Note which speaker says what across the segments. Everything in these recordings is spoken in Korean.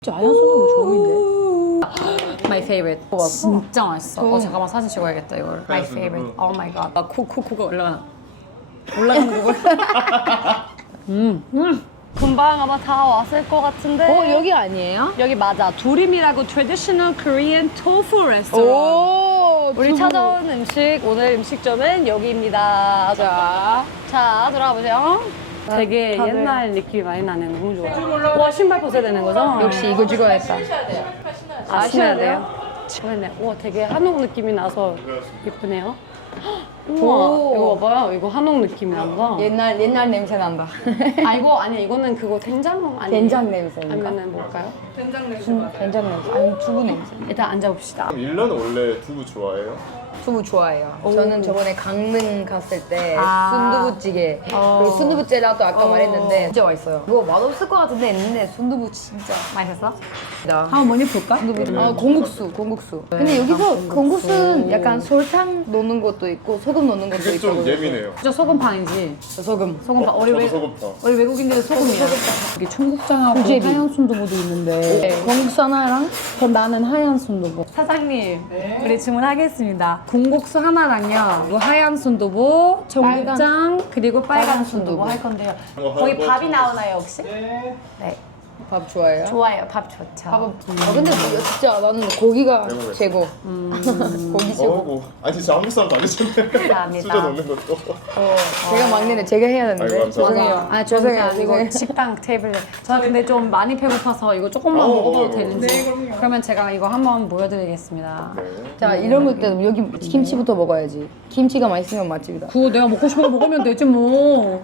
Speaker 1: 진짜 아연 순두부 좋은데. My favorite. 진짜 맛있어. 잠깐만 사진 찍어야겠다 이걸. My favorite. Oh my god. 코가 올라가는 거. 금방 아마 다 왔을 것 같은데.
Speaker 2: 여기 아니에요?
Speaker 1: 여기 맞아. 두림이라고 Traditional Korean Tofu Restaurant.
Speaker 2: 오,
Speaker 1: 우리 찾아온 음식, 오늘 음식점은 여기입니다. 자, 들어가 보세요. 되게 옛날 느낌이 많이 나네. 너무 좋아. 와, 신발 벗어야 되는 거죠?
Speaker 2: 역시 이거 찍어야겠다.
Speaker 1: 아, 신어야 돼요? 그러네. 와, 되게 한옥 느낌이 나서 예쁘네요. 우와, 이거 봐봐요. 이거 한옥 느낌이 난다.
Speaker 2: 옛날 냄새 난다.
Speaker 1: 아, 이거 아니야. 이거는 그거 된장 아니에요?
Speaker 2: 된장 냄새인가?
Speaker 1: 아니면은 뭘까요?
Speaker 2: 된장 냄새. 아니 두부 냄새.
Speaker 1: 일단 앉아봅시다.
Speaker 3: 일러는 원래 두부 좋아해요?
Speaker 2: 두부 좋아해요. 저는 저번에 강릉 갔을 때
Speaker 1: 아.
Speaker 2: 순두부찌개 그리고 순두부찌개라도 아까 말했는데 진짜 맛있어요. 그거 맛없을 것 같은데 했는데 순두부 진짜
Speaker 1: 맛있었어?
Speaker 2: 나.
Speaker 1: 한번 먼저 볼까?
Speaker 2: 공국수. 근데 여기서 공국수는 약간 설탕 넣는 것도 있고 소금 넣는 것도
Speaker 3: 그게
Speaker 2: 있고.
Speaker 3: 좀 예민해요.
Speaker 1: 진짜 소금빵이지?
Speaker 2: 소금.
Speaker 1: 소금빵.
Speaker 3: 저도 소금파.
Speaker 1: 우리 외국인들은 소금이야. 여기 청국장하고
Speaker 2: 수제비.
Speaker 1: 하얀 순두부도 있는데.
Speaker 2: 공국수 하나랑
Speaker 1: 그럼 나는 하얀 순두부. 사장님, 우리 주문하겠습니다. 군국수 하나랑요. 뭐 하얀 순두부, 청국장, 그리고 빨간 순두부 할 건데요. 거기 밥이 나오나요 혹시? 네.
Speaker 2: 밥 좋아해요?
Speaker 1: 좋아요. 밥 좋죠.
Speaker 2: 근데 진짜 나는 고기가
Speaker 3: 먹어요.
Speaker 2: 최고. 고기 최고.
Speaker 3: 어우, 아니 진짜 한국 사람도 아니잖아요.
Speaker 1: 감사합니다.
Speaker 3: 수저 넣는 것도.
Speaker 2: 제가 막내는 제가 해야
Speaker 3: 아이고,
Speaker 2: 되는데.
Speaker 3: 감사합니다.
Speaker 2: 죄송해요.
Speaker 1: 아, 죄송해요. 이거 식당 테이블에. 저 근데 좀 많이 배고파서 이거 조금만 먹어도 되는지. 네, 그러면 제가 이거 한번 보여드리겠습니다.
Speaker 3: 네.
Speaker 2: 자 이런 거 때는 여기 김치부터 먹어야지. 김치가 맛있으면 맛집이다.
Speaker 1: 그거 내가 먹고 싶은 거 먹으면 되지 뭐.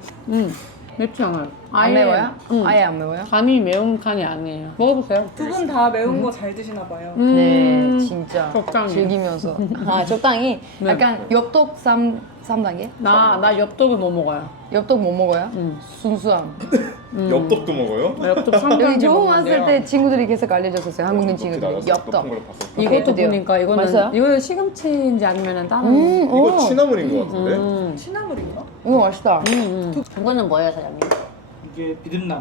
Speaker 1: 맵지 않아요.
Speaker 2: 안 매워요? 아예 안 매워요?
Speaker 1: 간이 매운 간이 아니에요. 먹어보세요.
Speaker 4: 두 분 다 매운 거 잘 드시나 봐요.
Speaker 2: 네, 진짜
Speaker 1: 적당히.
Speaker 2: 즐기면서. 적당히.
Speaker 1: 네.
Speaker 2: 약간 엽떡 3단계?
Speaker 1: 나 엽떡을 못 먹어요.
Speaker 2: 엽떡 못 먹어요? 순수함.
Speaker 3: 엽떡도 먹어요?
Speaker 1: 엽떡 3단계
Speaker 2: 여기 처음 왔을
Speaker 1: 먹는데요.
Speaker 2: 때 친구들이 계속 알려줬었어요. 한국인 친구들이.
Speaker 3: 높은
Speaker 2: 엽떡.
Speaker 3: 걸 봤었어.
Speaker 1: 이것도
Speaker 2: 어때요?
Speaker 1: 보니까
Speaker 2: 맛있어요?
Speaker 1: 이거는 시금치인지 아니면 다른
Speaker 3: 이거 취나물인 것 같은데?
Speaker 4: 취나물인가?
Speaker 2: 이거 맛있다.
Speaker 1: 이거는 뭐예요 사장님?
Speaker 4: 이게 비듬나물.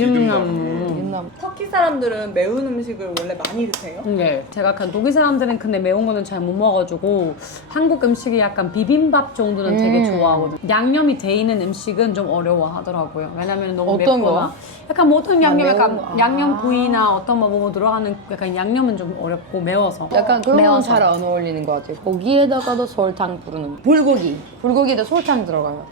Speaker 1: 비빔나물.
Speaker 2: 옛날.
Speaker 4: 터키 사람들은 매운 음식을 원래 많이 드세요?
Speaker 1: 네, 제가 독일 사람들은 근데 매운 거는 잘 못 먹어가지고 한국 음식이 약간 비빔밥 정도는 되게 좋아하거든요. 양념이 돼 있는 음식은 좀 어려워하더라고요. 왜냐면 너무
Speaker 2: 어떤
Speaker 1: 맵거나
Speaker 2: 거?
Speaker 1: 약간 뭐 어떤 양념
Speaker 2: 매운
Speaker 1: 약간
Speaker 2: 거?
Speaker 1: 양념 구이나 어떤 뭐 들어가는 약간 양념은 좀 어렵고 매워서
Speaker 2: 약간 그런 건
Speaker 1: 매워서.
Speaker 2: 잘 안 어울리는 것 같아요. 고기에다가도 설탕 부르는. 불고기. 불고기에다 설탕 들어가요.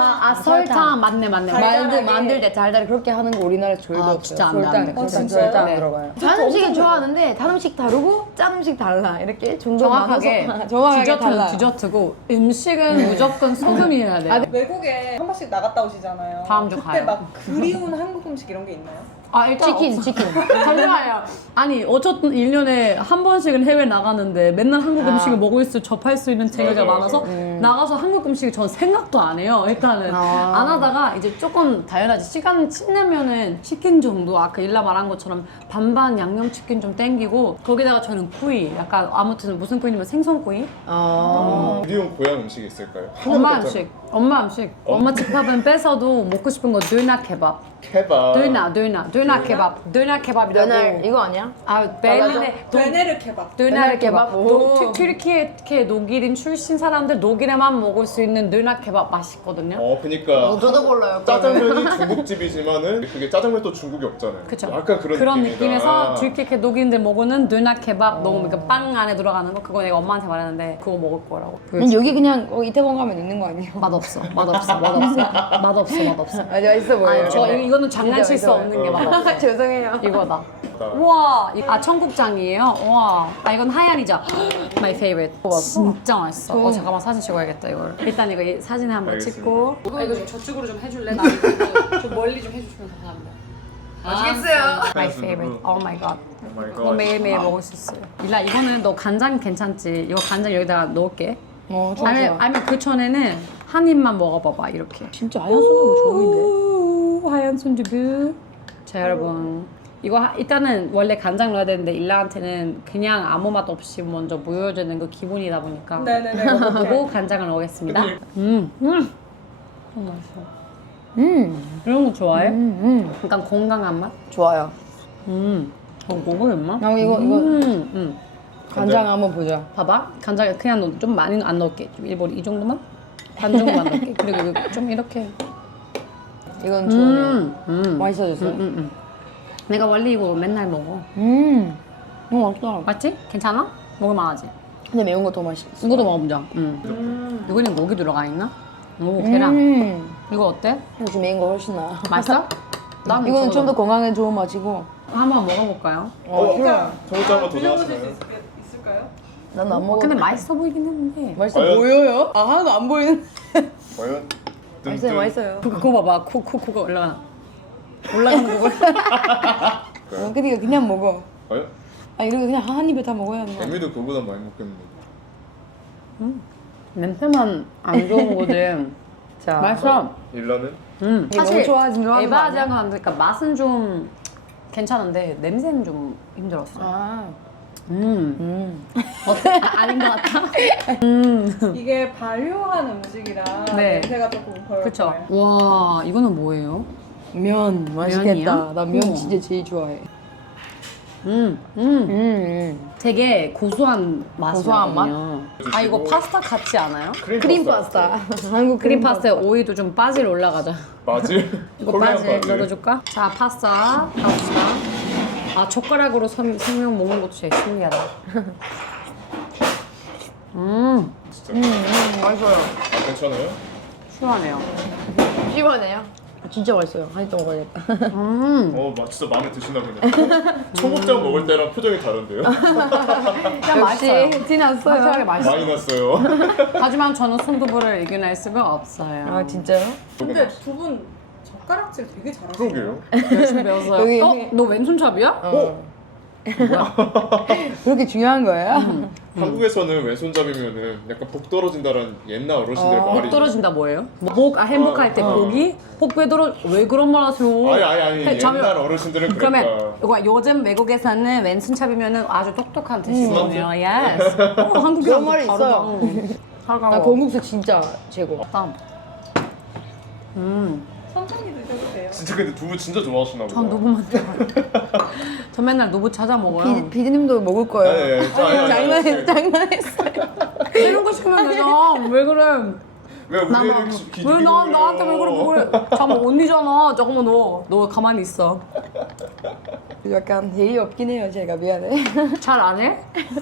Speaker 1: 설탕 맞네.
Speaker 2: 만들 때 달달이 그렇게 하는 거 우리나라에 절대 없어요.
Speaker 1: 진짜 안 돼, 안 돼.
Speaker 2: 설탕
Speaker 1: 네.
Speaker 2: 들어가요. 단 음식은 좋아하는데 단 음식 다르고 짠 음식 달라. 이렇게 종종
Speaker 1: 정확하게
Speaker 2: 나눠서 정확하게
Speaker 1: 디저트는
Speaker 2: 달라요.
Speaker 1: 디저트고 음식은 무조건 소금이어야 돼요.
Speaker 4: 외국에 한 번씩 나갔다 오시잖아요.
Speaker 1: 다음 주
Speaker 4: 그때
Speaker 1: 가요.
Speaker 4: 막 그리운 한국 음식 이런 게 있나요?
Speaker 1: 일단
Speaker 2: 치킨.
Speaker 1: 잠시만요. 아니 어쨌든 1년에 한 번씩은 해외 나가는데 맨날 한국 음식을 먹을 수 접할 수 있는 재미가
Speaker 3: 맞아,
Speaker 1: 많아서
Speaker 3: 맞아.
Speaker 1: 나가서 한국 음식을 전 생각도 안 해요. 일단은 안 하다가 이제 조금 당연하지. 시간 친내면은 치킨 정도 아까 일라 말한 것처럼 반반 양념치킨 좀 땡기고 거기다가 저는 구이 약간 아무튼 무슨 구이냐면 생선구이
Speaker 3: 그리운 고향 음식이 있을까요?
Speaker 1: 엄마
Speaker 3: 하나도
Speaker 1: 음식 엄마 음식 엄마 집밥은 뺏어도 먹고 싶은 거 드나 케밥
Speaker 3: 케밥.
Speaker 1: 드나 케밥이라고
Speaker 2: 너네 이거 아니야?
Speaker 1: 베를린에
Speaker 4: 베네르 케밥.
Speaker 1: 드나 케밥.
Speaker 2: 오.
Speaker 1: 튀르키예 녹일인 출신 사람들 녹일에만 먹을 수 있는 드나 케밥 맛있거든요.
Speaker 3: 그니까
Speaker 2: 저도 몰라요.
Speaker 3: 짜장면이 중국집이지만은 그게 짜장면 또 중국이 없잖아요.
Speaker 1: 그쵸.
Speaker 3: 약간 그런 느낌이다.
Speaker 1: 느낌에서 튀르키예 녹일인들 먹는 드나 케밥 너무 그러니까 빵 안에 들어가는 거 그거 내가 엄마한테 말했는데 그거 먹을 거라고.
Speaker 2: 여기 그냥 이태원 가면 있는 거 아니에요?
Speaker 1: 맛없어.
Speaker 2: 맞아 있어 보여요.
Speaker 1: 이거는 장난칠 수
Speaker 2: 진짜
Speaker 1: 없는 게 맛없어.
Speaker 2: 죄송해요.
Speaker 1: 이거다. 우와, 청국장이에요? 우와, 이건 하얀이죠? My favorite. 진짜 맛있어. 잠깐만 사진 찍어야겠다 이걸. 일단 이거 사진에 한번
Speaker 3: 알겠습니다.
Speaker 1: 찍고. 이거 좀 저쪽으로 좀 해줄래? 나 이거 좀 멀리 좀 해주시면 감사합니다.
Speaker 2: 맛있겠어요.
Speaker 1: My favorite. Oh my god.
Speaker 3: 마이 갓.
Speaker 1: 이거 매일매일 먹을 수 있어요. 일라 이거는 너 간장 괜찮지? 이거 간장 여기다가 넣을게.
Speaker 2: 좋아.
Speaker 1: 아니면 그 전에는 한 입만 먹어봐봐 이렇게.
Speaker 2: 진짜 아연 순두부 좋은데?
Speaker 1: 하얀 순두부. 자 여러분 이거 일단은 원래 간장 넣어야 되는데 일라한테는 그냥 아무 맛 없이 먼저 보여주는 거 기본이다 보니까
Speaker 4: 네네네.
Speaker 1: 그거 보고 간장을 넣겠습니다. 너무 맛있어. 이런 거 좋아해? 약간 건강한 맛?
Speaker 2: 좋아요.
Speaker 1: 고기 있나?
Speaker 2: 이거 간장 한번 보자.
Speaker 1: 봐봐. 간장에 그냥 좀 많이 안 넣을게. 좀 일본 이 정도만? 반 정도만 넣을게. 그리고 이거 좀 이렇게.
Speaker 2: 이건 좋네. 맛있어졌어요.
Speaker 1: 내가 원래 이거 맨날 먹어.
Speaker 2: 너무 맛있다.
Speaker 1: 맞지? 괜찮아? 먹을만하지?
Speaker 2: 근데 매운 거 더 맛있어.
Speaker 1: 이것도 먹어보자. 이거는 고기 들어가 있나? 오, 계란. 이거 어때?
Speaker 2: 역시 매운 거 훨씬 나아.
Speaker 1: 맛있어? 난
Speaker 2: 이거는
Speaker 1: 저는
Speaker 2: 좀 더 건강에 좋은 맛이고.
Speaker 1: 한번 먹어볼까요?
Speaker 2: 좋아.
Speaker 3: 저것도 한번
Speaker 4: 빌려보실
Speaker 3: 도전하시나요?
Speaker 4: 수 있을까요?
Speaker 2: 난 안 먹어.
Speaker 1: 근데 맛있어 보이긴 했는데.
Speaker 2: 맛있어
Speaker 3: 과연?
Speaker 2: 보여요? 아 하나도 안 보이는.
Speaker 3: 과연?
Speaker 2: 맛있어요, 맛있어요.
Speaker 1: 그거 봐봐. 코가 올라가는 거.
Speaker 2: 근데 이거 그냥 먹어.
Speaker 3: 과연?
Speaker 2: 아 이러고 그냥 한 입에 다 먹어야 하는 거야.
Speaker 3: 애미도 그거보다 많이 먹겠는데.
Speaker 1: 냄새만 안 좋은 거지.
Speaker 2: 자,
Speaker 1: 맛있어.
Speaker 3: 일라는?
Speaker 2: 이게 너무 좋아하는 거
Speaker 1: 에바하지
Speaker 2: 아니야?
Speaker 1: 않은 거니까 맛은 좀 괜찮은데 냄새는 좀 힘들었어.
Speaker 2: 아,
Speaker 1: 어때? 아닌 것 같아?
Speaker 4: 이게 발효한 음식이라
Speaker 1: 네.
Speaker 4: 냄새가 조금 덜
Speaker 1: 그쵸?
Speaker 4: 거예요.
Speaker 1: 와, 이거는 뭐예요?
Speaker 2: 면 맛있겠다.
Speaker 1: 면이야?
Speaker 2: 나 면
Speaker 1: 우와.
Speaker 2: 진짜 제일 좋아해.
Speaker 1: 되게 고소한 맛이거든요.
Speaker 2: 고소한
Speaker 1: 아, 이거 파스타 같지 않아요?
Speaker 2: 크림 파스타. 한국
Speaker 1: 크림 파스타에 오이도 좀 바질 올라가자.
Speaker 3: 바질?
Speaker 1: 이거
Speaker 3: 콜라
Speaker 1: 바질 넣어줄까? 자, 파스타 가봅시다. 아, 젓가락으로 생명 먹는 것도 제일 신기하다.
Speaker 3: 진짜.
Speaker 2: 맛있어요.
Speaker 3: 아, 괜찮아요?
Speaker 1: 시원해요.
Speaker 2: 시원해요? 진짜 맛있어요. 한 입 더 먹어야겠다.
Speaker 3: 진짜 마음에 드시나 보네. 청국장 먹을 때랑 표정이 다른데요?
Speaker 1: 진짜 맛있어요.
Speaker 2: 티났어요.
Speaker 1: 확실하게 맛있어요.
Speaker 3: 많이 났어요.
Speaker 1: 하지만 저는 순두부를 이겨낼 수가 없어요.
Speaker 2: 아 진짜요?
Speaker 4: 근데 두 분 젓가락질 되게 잘하시네요.
Speaker 3: 그러게요.
Speaker 1: 열심히 배웠어요.
Speaker 2: 여기-
Speaker 1: 너 왼손잡이야?
Speaker 2: 그렇게 중요한 거예요?
Speaker 3: 한국에서는 왼손잡이면은 약간 복 떨어진다는 옛날 어르신들 말이
Speaker 1: 목 떨어진다 뭐예요? 행복할 때 복이? 복 빼들어 왜 그런 말 하세요?
Speaker 3: 아니
Speaker 1: 잠깐만.
Speaker 3: 옛날 어르신들은
Speaker 1: 그러면
Speaker 3: 그랬다.
Speaker 1: 이거 요즘 외국에서는 왼손잡이면은 아주 똑똑한 뜻이거든요. 예스. 한국이랑
Speaker 2: 그런 말이 있어요.
Speaker 1: 살가워.
Speaker 2: 나 건국수 진짜 최고.
Speaker 1: 다음.
Speaker 4: 천천히 드셔도 돼요.
Speaker 3: 진짜 근데 두부 진짜 좋아하시나 보다.
Speaker 1: 전 누구만 좋아해요. 저 맨날 누구 찾아 먹어요.
Speaker 2: 비디님도 먹을 거예요. 장난했어요.
Speaker 1: 이런 거 시키면 되죠. 왜 그래?
Speaker 3: 왜 우리를 기죽이고
Speaker 1: 왜 나한테 왜 그래? 뭐 그래? 잠깐 언니잖아. 잠깐만 너 가만히 있어.
Speaker 2: 약간 예의 없긴 해요. 제가 미안해.
Speaker 1: 잘 안 해?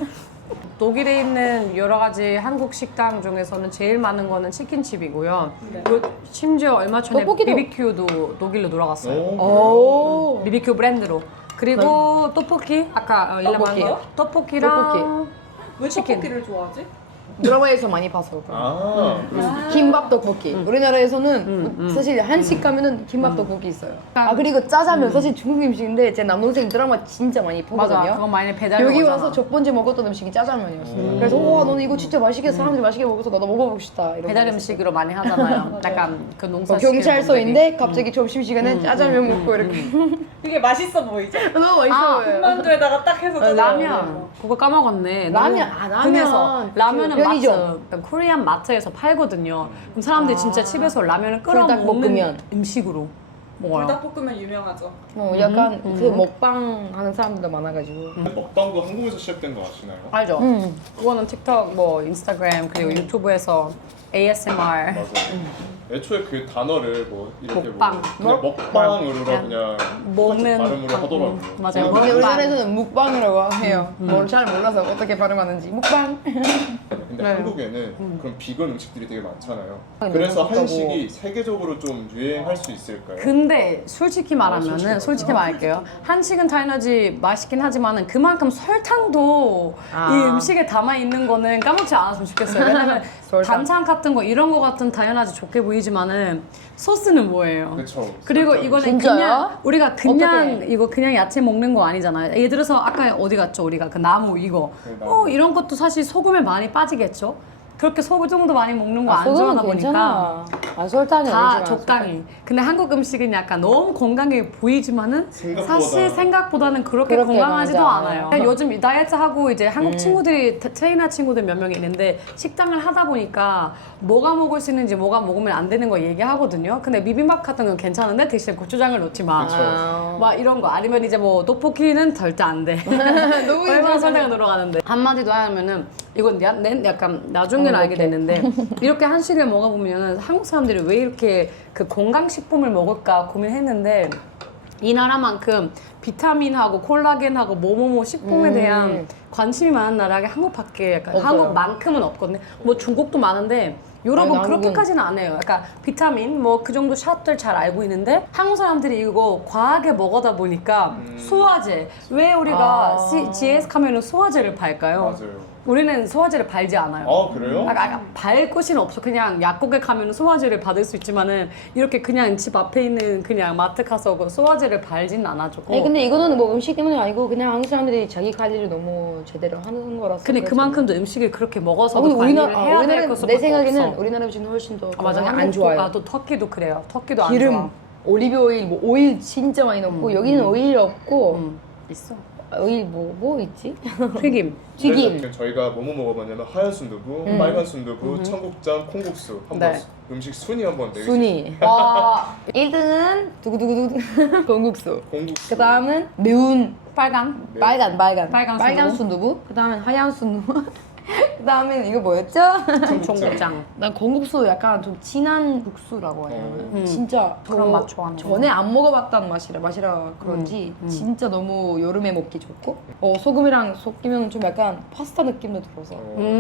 Speaker 1: 독일에 있는 여러 가지 한국 식당 중에서는 제일 많은 거는 치킨집이고요.
Speaker 4: 네.
Speaker 1: 심지어 얼마 전에
Speaker 2: 떡볶이도-
Speaker 1: BBQ도 독일로 돌아갔어요.
Speaker 2: 오.
Speaker 1: BBQ 브랜드로. 그리고 떡볶이 아까 일라 말한 거 떡볶이랑
Speaker 4: 왜
Speaker 1: 치킨.
Speaker 4: 떡볶이를 좋아하지?
Speaker 2: 드라마에서 많이 봐서.
Speaker 3: 아,
Speaker 2: 김밥 떡볶이. 우리나라에서는 사실 한식 가면은 김밥 떡볶이 있어요. 아 그리고 짜장면 사실 중국 음식인데 제 남동생 드라마 진짜 많이
Speaker 1: 맞아.
Speaker 2: 보거든요.
Speaker 1: 그거 많이 배달
Speaker 2: 여기
Speaker 1: 오잖아.
Speaker 2: 와서 첫 번째 먹었던 음식이 짜장면이었어요. 그래서 와 너는 이거 진짜 맛있게 사람들이 맛있게 먹어서 나도 먹어보고 싶다. 이런
Speaker 1: 배달
Speaker 2: 거
Speaker 1: 음식으로 많이 하잖아요. 약간 그 농사
Speaker 2: 경찰서인데 갑자기 점심 시간에 짜장면 먹고 이렇게
Speaker 4: 되게 맛있어 보이죠?
Speaker 2: 너무 맛있어 보여요.
Speaker 4: 군만두에다가 딱 해서 짜장면
Speaker 1: 라면 그거 까먹었네.
Speaker 2: 라면,
Speaker 1: 너무
Speaker 2: 아, 라면.
Speaker 1: 궁해서. 라면은
Speaker 2: 편의점.
Speaker 1: 마트 코리안 마트에서 팔거든요. 그럼 사람들이 진짜 집에서 라면을 끓여 먹는
Speaker 2: 불닭볶음면.
Speaker 1: 음식으로 먹어요.
Speaker 4: 불닭볶음면 유명하죠.
Speaker 2: 약간 그 먹방 하는 사람들도 많아가지고.
Speaker 3: 먹방도 한국에서 시작된 거 아시나요?
Speaker 1: 알죠? 그거는 틱톡, 뭐 인스타그램 그리고 유튜브에서 ASMR
Speaker 3: 맞아요. 애초에 그 단어를 뭐 이렇게
Speaker 1: 먹방.
Speaker 3: 그냥 먹방으로 그냥
Speaker 1: 먹는
Speaker 3: 발음으로 하더라고요.
Speaker 1: 맞아요.
Speaker 2: 근데
Speaker 1: 먹방.
Speaker 2: 우리나라에서는 묵방이라고 해요. 뭘 잘 몰라서 어떻게 발음하는지. 묵방.
Speaker 3: 근데 한국에는 그런 비건 음식들이 되게 많잖아요. 그래서 한식이 세계적으로 좀 유행할 수 있을까요?
Speaker 1: 근데 솔직히 말하면은 솔직히 말할게요. 한식은 당연하지 맛있긴 하지만은 그만큼 설탕도 이 음식에 담아 있는 거는 까먹지 않았으면 좋겠어요. 왜냐면
Speaker 2: 설탕.
Speaker 1: 반찬 같은 거 이런 거 같은 당연하지 좋게 보이지만은 소스는 뭐예요?
Speaker 3: 그쵸.
Speaker 1: 그리고
Speaker 3: 설탕.
Speaker 1: 이거는
Speaker 2: 진짜요?
Speaker 1: 그냥 우리가 그냥
Speaker 2: 어떡해.
Speaker 1: 이거 그냥 야채 먹는 거 아니잖아요. 예를 들어서 아까 어디 갔죠? 우리가 그 나무 이거
Speaker 3: 네, 나무.
Speaker 1: 이런 것도 사실 소금에 많이 빠지겠죠. 그렇게 소금도 많이 먹는 거 안
Speaker 2: 소금은
Speaker 1: 좋아하다 보니까
Speaker 2: 괜찮아. 아, 설탕이
Speaker 1: 다
Speaker 2: 아니지만
Speaker 1: 적당히. 근데 한국 음식은 약간 너무 건강해 보이지만은
Speaker 3: 생각보다.
Speaker 1: 사실 생각보다는 그렇게
Speaker 2: 그렇게
Speaker 1: 건강하지도
Speaker 2: 맞아.
Speaker 1: 않아요. 요즘 다이어트 하고 이제 한국 친구들이 트레이너 친구들 몇 명 있는데 식당을 하다 보니까 뭐가 먹을 수 있는지 뭐가 먹으면 안 되는 거 얘기하거든요. 근데 비빔밥 같은 건 괜찮은데 대신 고추장을 넣지 마.
Speaker 3: 그쵸.
Speaker 1: 막 이런 거 아니면 이제 뭐 떡볶이는 절대 안 돼.
Speaker 2: 너무
Speaker 1: 얼마나
Speaker 2: 괜찮아.
Speaker 1: 설탕이 들어가는데 한마디도 하면은 이건 약간 나중에 알게 됐는데 이렇게 한식을 먹어보면 한국 사람들이 왜 이렇게 그 건강식품을 먹을까 고민했는데 이 나라만큼 비타민하고 콜라겐하고 뭐뭐뭐 식품에 대한 관심이 많은 나라가 한국밖에 약간
Speaker 2: 없어요.
Speaker 1: 한국만큼은 없거든요. 뭐 중국도 많은데 유럽은
Speaker 2: 아니,
Speaker 1: 그렇게까지는 안 해요. 약간 비타민 뭐 그 정도 샷들 잘 알고 있는데 한국 사람들이 이거 과하게 먹어다 보니까 소화제 왜 우리가 GS 가면은 소화제를 팔까요?
Speaker 3: 맞아요.
Speaker 1: 우리는 소화제를 팔지 않아요.
Speaker 3: 아 그래요?
Speaker 1: 발 곳은 없어. 그냥 약국에 가면 소화제를 받을 수 있지만은 이렇게 그냥 집 앞에 있는 그냥 마트 가서 그 소화제를 팔진 않아주고.
Speaker 2: 아니 근데 이거는 뭐 음식 때문이 아니고 그냥 한국 사람들이 자기 관리를 너무 제대로 하는 거라서.
Speaker 1: 근데
Speaker 2: 그렇지.
Speaker 1: 그만큼도 음식을 그렇게 먹어서도
Speaker 2: 근데
Speaker 1: 관리를 해야 될
Speaker 2: 우리나라
Speaker 1: 것은
Speaker 2: 내 생각에는 우리나라 음식은 훨씬 더
Speaker 1: 맞아.
Speaker 2: 안 좋아요.
Speaker 1: 아, 또 터키도 그래요. 터키도 안
Speaker 2: 기름,
Speaker 1: 좋아.
Speaker 2: 올리브 오일, 뭐 오일 진짜 많이 넣고 여기는 오일이 없고
Speaker 1: 있어.
Speaker 2: 오일 뭐 있지?
Speaker 1: 튀김.
Speaker 2: 튀김.
Speaker 3: 그래서 저희가 뭐뭐 먹어봤냐면 하얀 순두부, 빨간 순두부, 청국장, 콩국수 한번
Speaker 1: 네.
Speaker 3: 음식 순위 한번 내주세요.
Speaker 2: 순위. 와 1등은 두구두구두구 건국수.
Speaker 3: 공국수.
Speaker 2: 그 다음은 매운
Speaker 1: 빨간.
Speaker 3: 네.
Speaker 2: 빨간 순두부. 그 다음은 하얀 순두부. 그 다음엔 이거 뭐였죠?
Speaker 1: 청국장.
Speaker 2: 난 건국수 약간 좀 진한 국수라고 해요. 진짜
Speaker 1: 그런 맛 좋아하는
Speaker 2: 전에 안 먹어봤던 맛이라 그런지 진짜 너무 여름에 먹기 좋고 소금이랑 섞이면 좀 약간 파스타 느낌도 들어서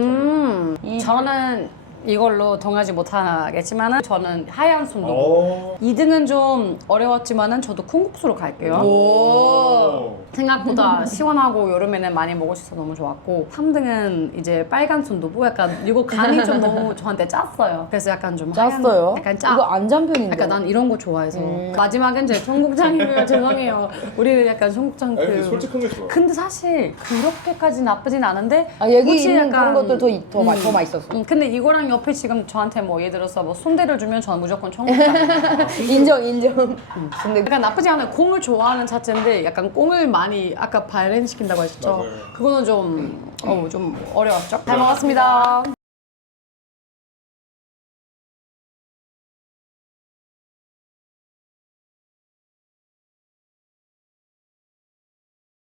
Speaker 1: 저는 이걸로 동하지 못하겠지만은 저는 하얀 순두부. 2등은 좀 어려웠지만은 저도 콩국수로 갈게요.
Speaker 3: 오.
Speaker 1: 생각보다 시원하고 여름에는 많이 먹을 수 있어서 너무 좋았고 3등은 이제 빨간 순두부. 약간 이거 간이 좀 너무 저한테 짰어요. 그래서 약간 좀
Speaker 2: 짰어요?
Speaker 1: 약간 짜.
Speaker 2: 이거 안 짠 편인데.
Speaker 1: 약간 난 이런 거 좋아해서 마지막엔 제 청국장이면 죄송해요. 우리는 약간 청국장
Speaker 3: 아니 근데 솔직한 게 좋아.
Speaker 1: 근데 사실 그렇게까지 나쁘진 않은데
Speaker 2: 여기
Speaker 1: 혹시
Speaker 2: 있는
Speaker 1: 약간-
Speaker 2: 그런 것들 더 맛있었어.
Speaker 1: 근데 이거랑 옆에 지금 저한테 뭐 예를 들어서 뭐 순대를 주면 저는 무조건 청국장.
Speaker 2: 인정. 근데
Speaker 1: 약간 나쁘지 않아요. 콩을 좋아하는 자체인데 약간 콩을 많이 아까 발렌 시킨다고 했죠.
Speaker 3: 맞아요.
Speaker 1: 그거는 좀 어려웠죠. 잘 먹었습니다.